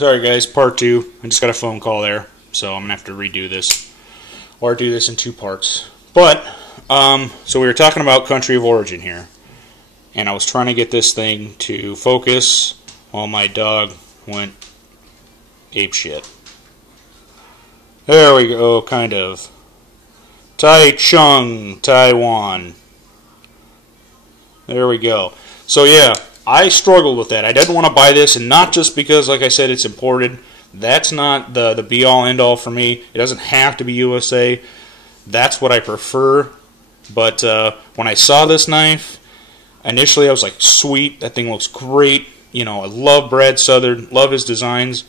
Sorry guys, part 2. I just got a phone call there, so I'm going to have to redo this. Or do this in 2 parts. But, so we were talking about country of origin here. And I was trying to get this thing to focus while my dog went apeshit. There we go, kind of. Taichung, Taiwan. There we go. So yeah, I struggled with that. I didn't want to buy this, and not just because, like I said, it's imported. That's not the be-all, end-all for me. It doesn't have to be USA. That's what I prefer. But when I saw this knife, initially I was like, sweet, that thing looks great. You know, I love Brad Southard, love his designs.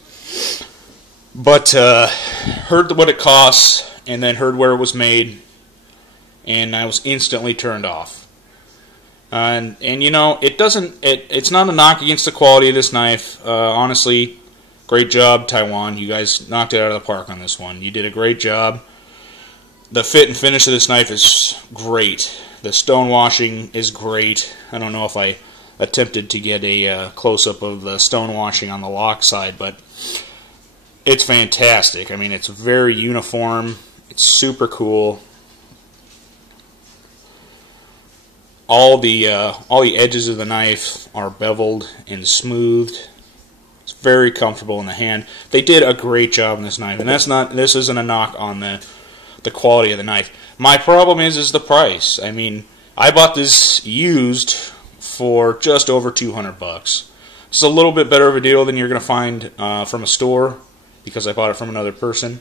But heard what it costs, and then heard where it was made, and I was instantly turned off. And you know, it's not a knock against the quality of this knife. Honestly, great job, Taiwan. You guys knocked it out of the park on this one. You did a great job. The fit and finish of this knife is great. The stone washing is great. I don't know if I attempted to get a close-up of the stone washing on the lock side, but it's fantastic. I mean, it's very uniform. It's super cool. All the edges of the knife are beveled and smoothed. It's very comfortable in the hand. They did a great job on this knife, and this isn't a knock on the quality of the knife. My problem is the price. I mean, I bought this used for just over $200. It's a little bit better of a deal than you're going to find from a store, because I bought it from another person.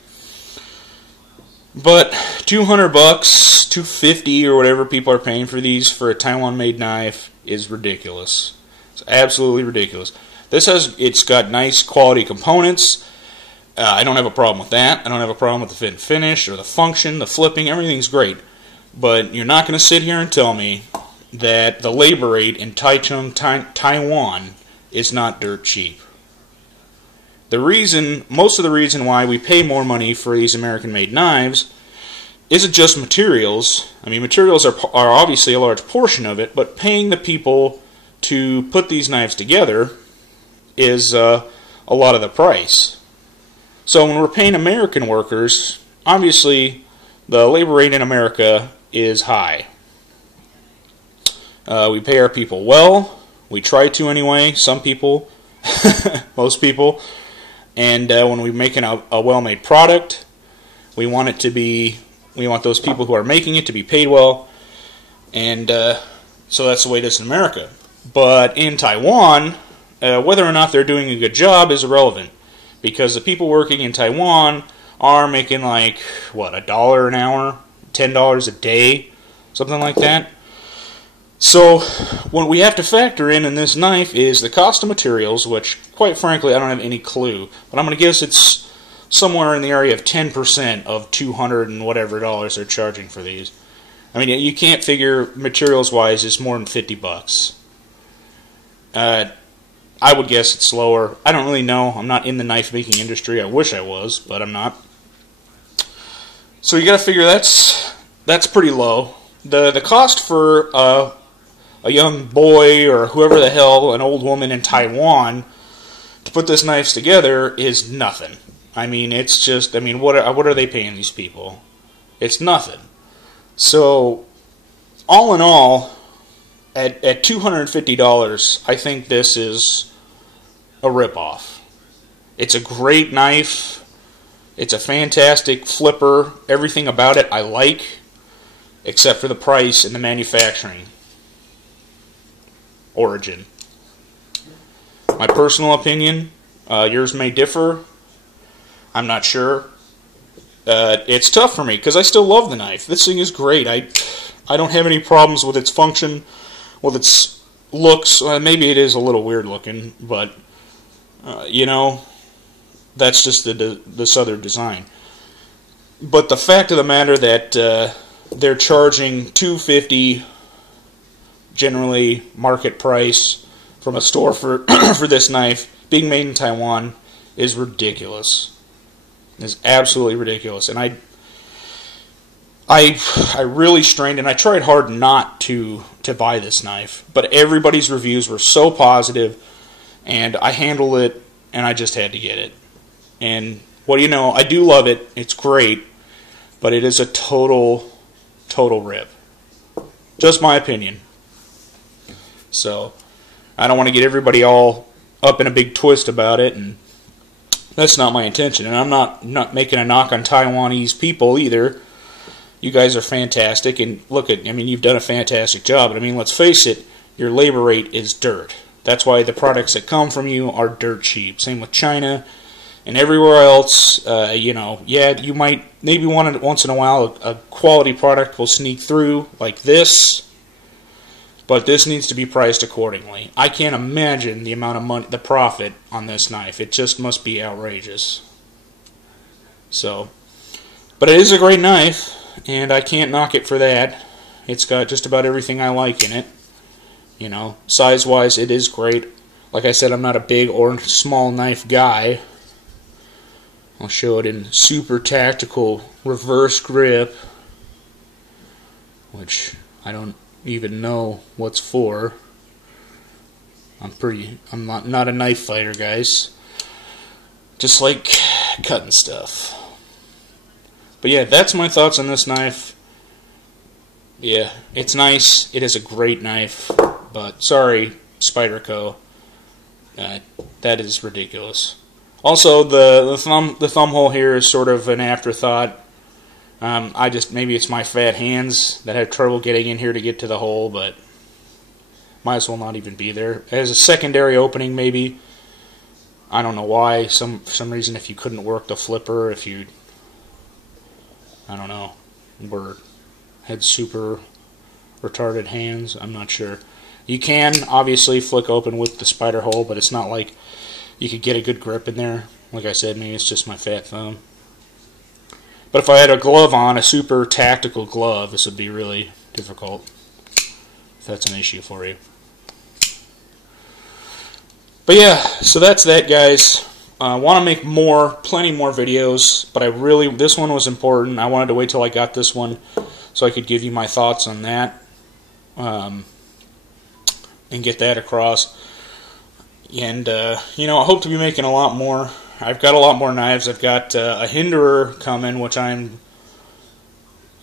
But $200, $250 or whatever people are paying for these for a Taiwan-made knife is ridiculous. It's absolutely ridiculous. It's got nice quality components. I don't have a problem with that. I don't have a problem with the fit and finish or the function, the flipping. Everything's great. But you're not going to sit here and tell me that the labor rate in Taichung, Taiwan is not dirt cheap. Most of the reason why we pay more money for these American-made knives isn't just materials. I mean, materials are obviously a large portion of it, but paying the people to put these knives together is a lot of the price. So when we're paying American workers, obviously the labor rate in America is high. We pay our people well. We try to anyway. Some people, most people. And when we're making a well-made product, we want those people who are making it to be paid well, and so that's the way it is in America. But in Taiwan, whether or not they're doing a good job is irrelevant, because the people working in Taiwan are making like, what, $1 an hour, $10 a day, something like that. So what we have to factor in this knife is the cost of materials, which, quite frankly, I don't have any clue. But I'm going to guess it's somewhere in the area of 10% of $200 and whatever dollars they're charging for these. I mean, you can't figure materials-wise it's more than $50. I would guess it's lower. I don't really know. I'm not in the knife-making industry. I wish I was, but I'm not. So you got to figure that's pretty low. The cost for a young boy or whoever the hell, an old woman in Taiwan, to put this knives together is nothing. I mean, it's just, I mean, what are they paying these people? It's nothing. So, all in all, at $250, I think this is a ripoff. It's a great knife. It's a fantastic flipper. Everything about it I like, except for the price and the manufacturing origin. My personal opinion, yours may differ. I'm not sure. It's tough for me because I still love the knife. This thing is great. I don't have any problems with its function, with its looks. Maybe it is a little weird looking, but you know, that's just the Southern design. But the fact of the matter that they're charging $250, generally market price, from a store for for this knife being made in Taiwan is ridiculous. It's absolutely ridiculous. And I really strained, and I tried hard not to buy this knife, but everybody's reviews were so positive, and I handled it and I just had to get it. And what do you know, I do love it. It's great, but it is a total rip. Just my opinion. So I don't want to get everybody all up in a big twist about it, and that's not my intention. And I'm not making a knock on Taiwanese people either. You guys are fantastic, and look at, I mean, you've done a fantastic job. But I mean, let's face it, your labor rate is dirt. That's why the products that come from you are dirt cheap. Same with China and everywhere else. You know, yeah, you might maybe once in a while a quality product will sneak through like this. But this needs to be priced accordingly. I can't imagine the amount of money, the profit on this knife. It just must be outrageous. So, but it is a great knife, and I can't knock it for that. It's got just about everything I like in it. You know, size-wise, it is great. Like I said, I'm not a big or small knife guy. I'll show it in super tactical reverse grip, which I don't even know what's for. I'm not a knife fighter, guys. Just like cutting stuff. But yeah, that's my thoughts on this knife. Yeah, it's nice. It is a great knife. But sorry, Spyderco. That is ridiculous. Also, the thumb hole here is sort of an afterthought. Maybe it's my fat hands that have trouble getting in here to get to the hole, but might as well not even be there. As a secondary opening, maybe. I don't know why. For some reason, if you couldn't work the flipper, if you, I don't know, had super retarded hands, I'm not sure. You can obviously flick open with the spider hole, but it's not like you could get a good grip in there. Like I said, maybe it's just my fat thumb. But if I had a glove on, a super tactical glove, this would be really difficult, if that's an issue for you. But yeah, so that's that, guys. I want to make plenty more videos, but this one was important. I wanted to wait till I got this one so I could give you my thoughts on that, and get that across. And, you know, I hope to be making a lot more. I've got a lot more knives. I've got a Hinderer coming, which I'm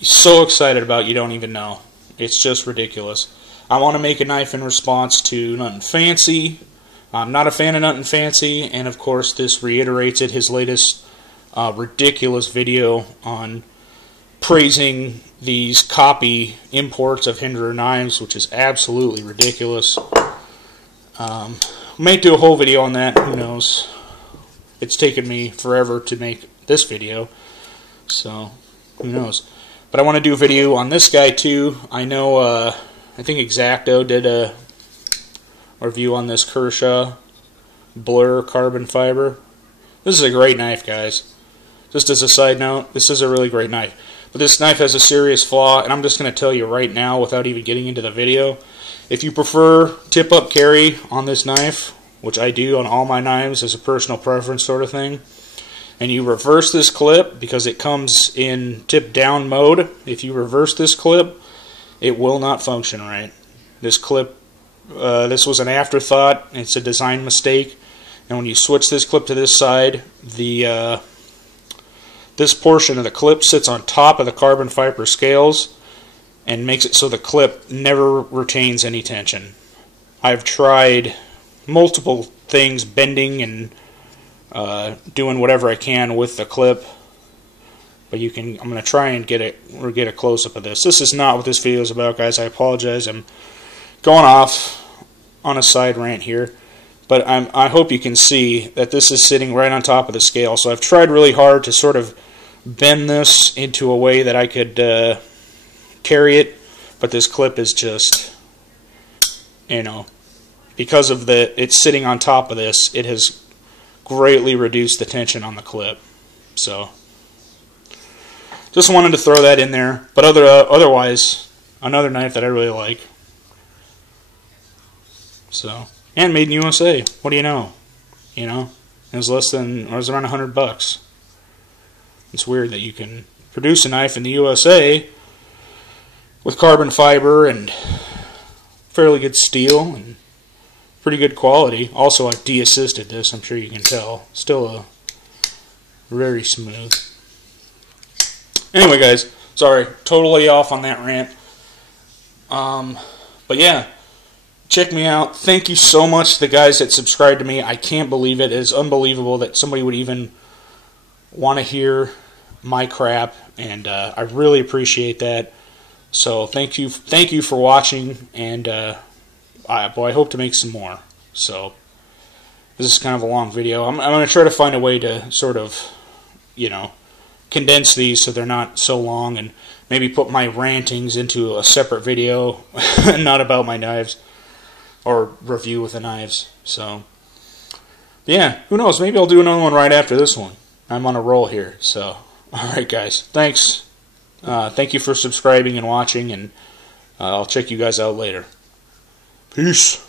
so excited about you don't even know. It's just ridiculous. I want to make a knife in response to Nothing Fancy. I'm not a fan of Nothing Fancy, and of course this reiterates it. His latest ridiculous video on praising these copy imports of Hinderer knives, which is absolutely ridiculous. Might do a whole video on that, who knows. It's taken me forever to make this video, so who knows. But I want to do a video on this guy too. I know, I think X-Acto did a review on this Kershaw Blur carbon fiber. This is a great knife, guys. Just as a side note, this is a really great knife. But this knife has a serious flaw, and I'm just going to tell you right now without even getting into the video. If you prefer tip-up carry on this knife, which I do on all my knives as a personal preference sort of thing, and you reverse this clip because it comes in tip-down mode, if you reverse this clip, it will not function right. This clip, this was an afterthought. It's a design mistake. And when you switch this clip to this side, this portion of the clip sits on top of the carbon fiber scales and makes it so the clip never retains any tension. I've tried multiple things, bending and doing whatever I can with the clip, but I'm going to try and get a close-up of this. This is not what this video is about, guys. I apologize. I'm going off on a side rant here, but I hope you can see that this is sitting right on top of the scale. So I've tried really hard to sort of bend this into a way that I could carry it, but this clip is just, you know, because of it's sitting on top of this, it has greatly reduced the tension on the clip. So just wanted to throw that in there. But otherwise, another knife that I really like. So, and made in USA. What do you know? You know, it was around $100. It's weird that you can produce a knife in the USA with carbon fiber and fairly good steel and pretty good quality. Also, I've de-assisted this, I'm sure you can tell. Still very smooth. Anyway, guys, sorry, totally off on that rant. But yeah, check me out. Thank you so much to the guys that subscribe to me. I can't believe it. It is unbelievable that somebody would even want to hear my crap, and I really appreciate that. So thank you for watching, and I hope to make some more. So this is kind of a long video. I'm going to try to find a way to sort of, you know, condense these so they're not so long, and maybe put my rantings into a separate video, not about my knives, or review with the knives. So yeah, who knows, maybe I'll do another one right after this one. I'm on a roll here. So alright guys, thanks. Thank you for subscribing and watching, and I'll check you guys out later. Peace.